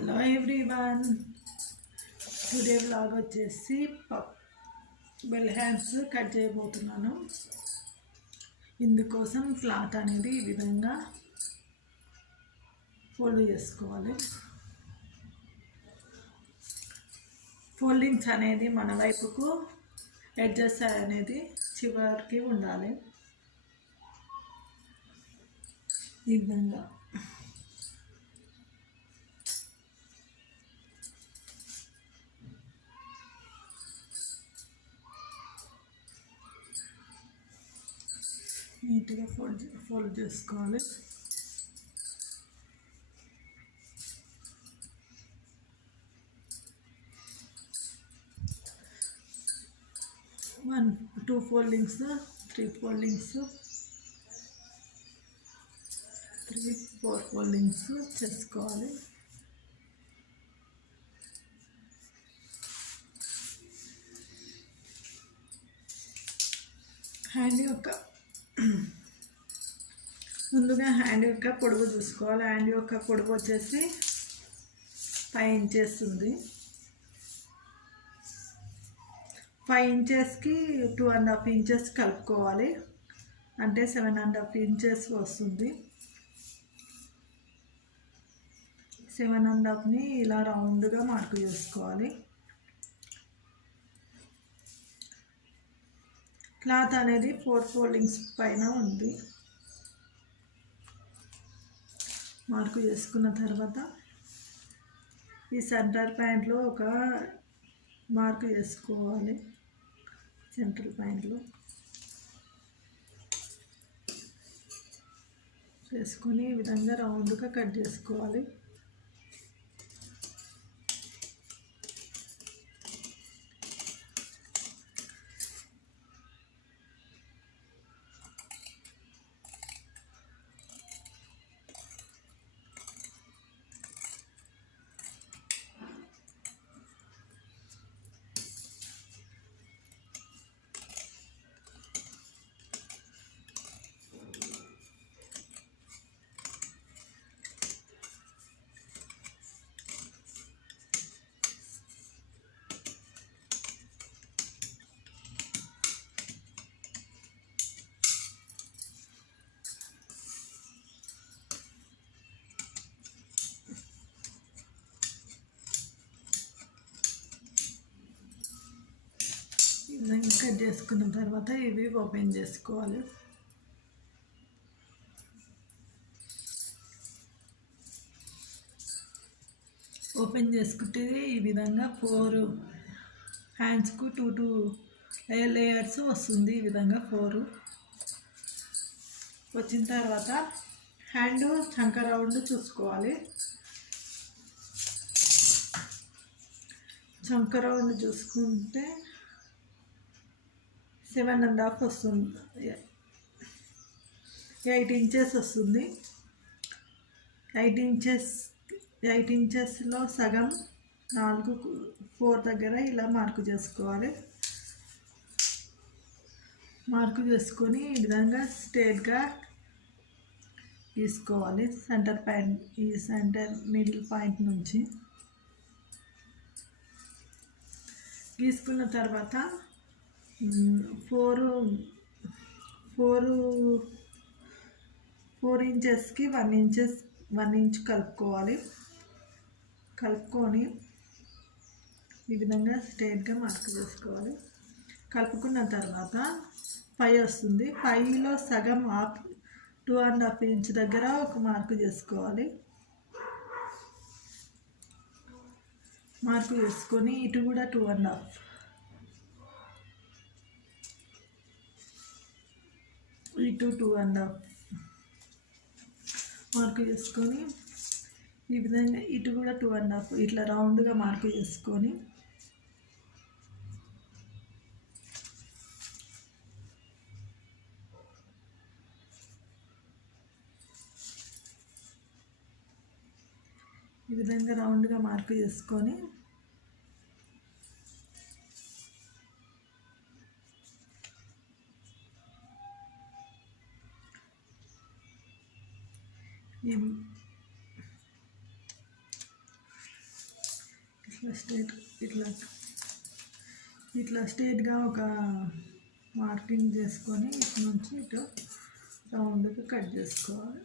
Hello everyone, today vlog వచ్చేసి bell hands cut చేయబోతున్నాను. ఇందుకోసం క్లాత్ అనేది ఈ విధంగా ఫోల్డ్ చేసుకోవాలి. ఫోల్డింగ్స్ అనేది మన వైపుకు అడ్జస్ట్ అనేది చివరికి ఉండాలి. ఈ విధంగా నీట్గా ఫోల్డ్ చేసుకోవాలి. Two foldings, three foldings, 3-4 foldings చేసుకోవాలి. ముందుగా హ్యాండ్ యొక్క పొడవు చూసుకోవాలి. హ్యాండ్ యొక్క పొడవు వచ్చేసి 5 ఇంచెస్ ఉంది. 5 ఇంచెస్కి 2.5 ఇంచెస్ కలుపుకోవాలి, అంటే 7.5 ఇంచెస్ వస్తుంది. 7.5ని ఇలా రౌండ్గా మార్కు చేసుకోవాలి. క్లాత్ అనేది 4 ఫోల్డింగ్స్ పైన ఉంది. మార్కు చేసుకున్న తర్వాత ఈ సెంటర్ పాయింట్లో ఒక మార్కు చేసుకోవాలి. సెంటర్ పాయింట్లో చేసుకొని ఈ విధంగా రౌండ్గా కట్ చేసుకోవాలి. కట్ చేసుకున్న తర్వాత ఇవి ఓపెన్ చేసుకోవాలి. ఓపెన్ చేసుకుంటే ఈ విధంగా 4 హ్యాండ్స్కు 2 లేయర్స్ వస్తుంది. ఈ విధంగా 4 వచ్చిన తర్వాత హ్యాండ్ చంక రౌండ్ చూసుకోవాలి. చంక రౌండ్ చూసుకుంటే 7.5 వస్తుంది. 8 ఇంచెస్ వస్తుంది. 8 ఇంచెస్లో సగం 4 దగ్గర ఇలా మార్కు చేసుకోవాలి. మార్కు చేసుకొని ఈ విధంగా స్ట్రేట్గా గీసుకోవాలి. సెంటర్ పాయింట్, ఈ సెంటర్ మిడిల్ పాయింట్ నుంచి గీసుకున్న తర్వాత 4 ఇంచెస్కి 1 ఇంచ్ కలుపుకోవాలి. కలుపుకొని ఈ విధంగా స్ట్రైట్గా మార్క్ చేసుకోవాలి. కలుపుకున్న తర్వాత 5 వస్తుంది. 5లో సగం 2.5 ఇంచ్ దగ్గర ఒక మార్కు చేసుకోవాలి. మార్కు చేసుకొని ఇటు కూడా 2.5, ఇటు 2.5 మార్కు చేసుకొని ఈ విధంగా ఇటు కూడా 2.5 ఇట్లా రౌండ్గా మార్కు చేసుకొని ఈ విధంగా రౌండ్గా మార్కు చేసుకొని ఇట్లా స్ట్రైట్గా ఒక మార్కింగ్ చేసుకొని ఇటు నుంచి ఇటు రౌండ్గా కట్ చేసుకోవాలి.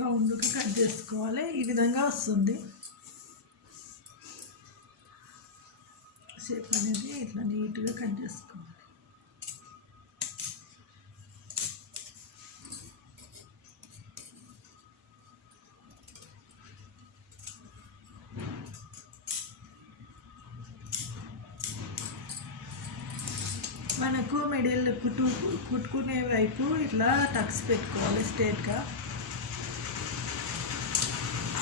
రౌండ్గా కట్ చేసుకోవాలి. ఈ విధంగా వస్తుంది షేప్ అనేది. ఇట్లా నీట్గా కట్ చేసుకోవాలి. మనకు మిడిల్ కుట్టుకునే వైపు ఇట్లా టక్స్ పెట్టుకోవాలి స్ట్రేట్గా.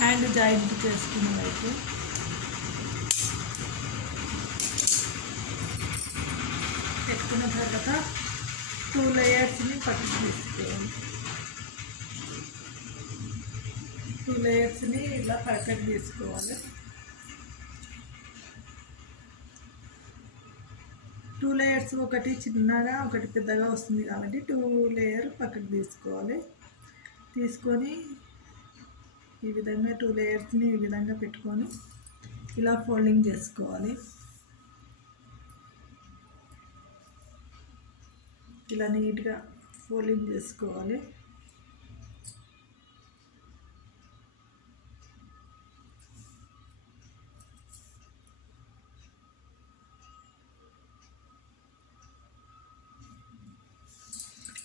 హ్యాండ్ జాయింట్ చేసుకునే వైపు పెట్టుకున్న తర్వాత 2 లేయర్స్ని పక్కకు తీసుకోవాలి. 2 లేయర్స్ని ఇలా పక్కకు తీసుకోవాలి. 2 లేయర్స్, ఒకటి చిన్నగా ఒకటి పెద్దగా వస్తుంది కాబట్టి 2 లేయర్ పక్కకు తీసుకోవాలి. తీసుకొని ఈ విధంగా 2 లేయర్స్ని ఈ విధంగా పెట్టుకొని ఇలా ఫోల్డింగ్ చేసుకోవాలి. ఇలా నీట్గా ఫోల్డింగ్ చేసుకోవాలి.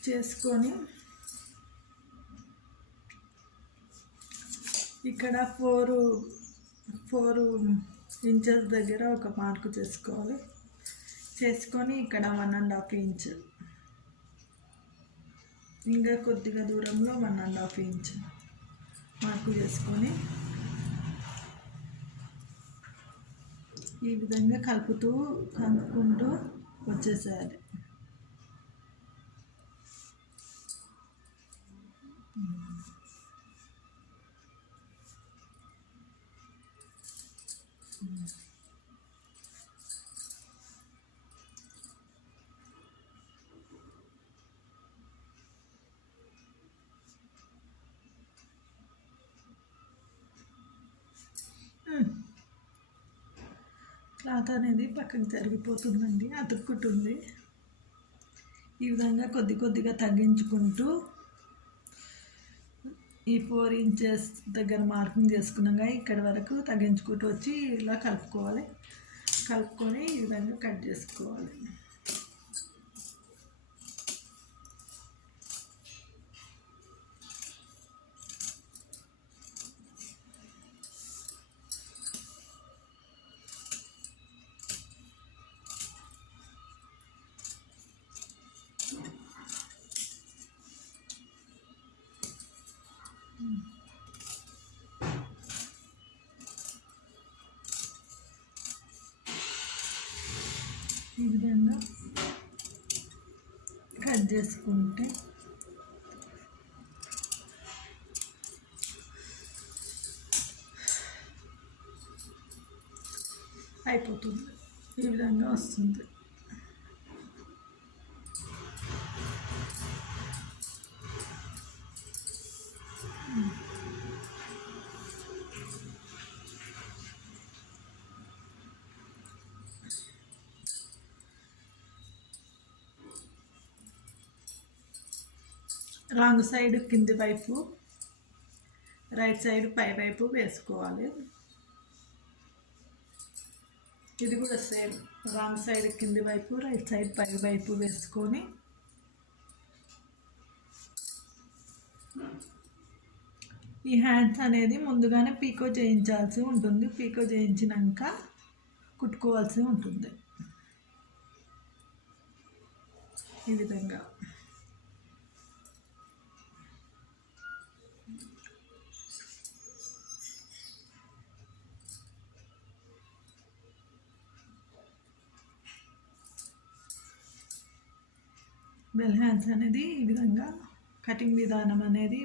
చేసుకొని ఇక్కడ 4 ఇంచెస్ దగ్గర ఒక మార్కు చేసుకోవాలి. చేసుకొని ఇక్కడ 1.5 ఇంచ్, ఇంకా కొద్దిగా దూరంలో 1.5 ఇంచ్ మార్కు చేసుకొని ఈ విధంగా కలుపుకుంటూ వచ్చేసేయాలి. క్లాత్ అనేది పక్కకు జరిగిపోతుందండి, అతుక్కుంటుంది. ఈ విధంగా కొద్దిగా తగ్గించుకుంటూ ఈ 4 ఇంచెస్ దగ్గర మార్కింగ్ చేసుకున్నాక ఇక్కడ వరకు తగ్గించుకుంటూ వచ్చి ఇలా కలుపుకోవాలి. కలుపుకొని ఈ విధంగా కట్ చేసుకోవాలి. ఈ విధంగా కట్ చేసుకుంటే అయిపోతుంది. ఈ విధంగా వస్తుంది. రాంగ్ సైడ్ కింది వైపు, రైట్ సైడ్ పై వైపు వేసుకోవాలి. ఇది కూడా సేమ్, రాంగ్ సైడ్ కింది వైపు, రైట్ సైడ్ పై వైపు వేసుకొని ఈ హ్యాండ్స్ అనేది ముందుగానే పీకో చేయించాల్సి ఉంటుంది. పీకో చేయించినాక కుట్టుకోవాల్సి ఉంటుంది. ఈ విధంగా బెల్ హ్యాండ్స్ అనేది ఈ విధంగా కటింగ్ విధానం అనేది